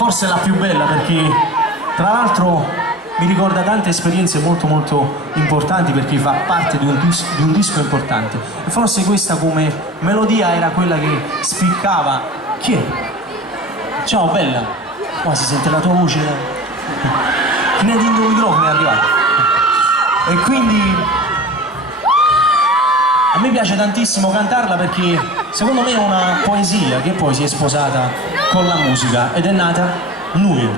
forse la più bella, perché tra l'altro mi ricorda tante esperienze molto molto importanti, perché fa parte di un disco importante, e forse questa come melodia era quella che spiccava. Chi è? Ciao bella, oh, si sente la tua voce, fino ad il microfono è arrivato, e quindi a me piace tantissimo cantarla, perché secondo me è una poesia che poi si è sposata con la musica ed è nata New Year.